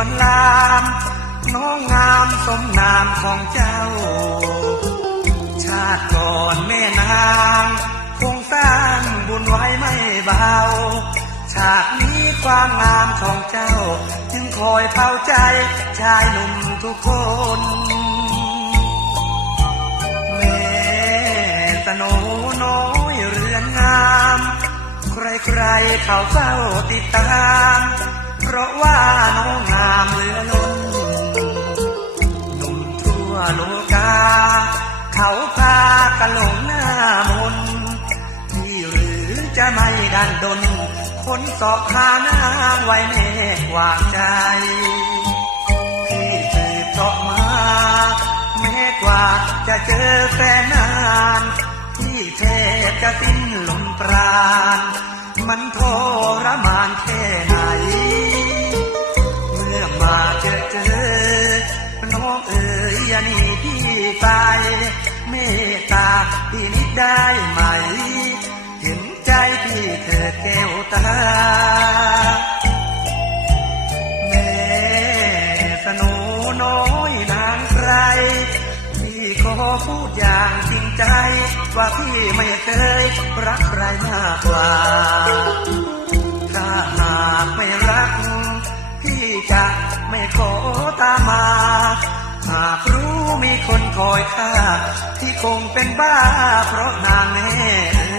วนลาม น้องงามสมนามของเจ้า ชาติก่อนแม่นาง คงสร้างบุญไว้ไม่เบาชาตินี้ความงามของเจ้า จึงคอยเฝ้าใจชายหนุ่มทุกคนแม่ตะโนน้อยเรือนงาม ใครๆเขาเฝ้าติดตาม เพราะว่าามเหลือล้นหนุ่มทั่วโลกา เขาพากันหลงหน้ามนที่หรือจะไม่ดันดน คนสอบหานางไว้แน่วางใจที่สืบเสาะมาแม้กว่าจะเจอแฟนนาน ที่แทบจะสิ้นลมปราณ น้องเอ๋ยอย่าหนีพี่ไป เมตตาพี่นิดได้ไหม เห็นใจพี่เธอแก้วตาแม่สโนน้อยนางใครพี่ขอพูดอย่างจริงใจ ว่าพี่ไม่เคยรักใครมากกว่า ถ้าหากไม่รัก พี่จะไม่ขอ คอยค่าที่คงเป็นบ้าเพราะนางแน่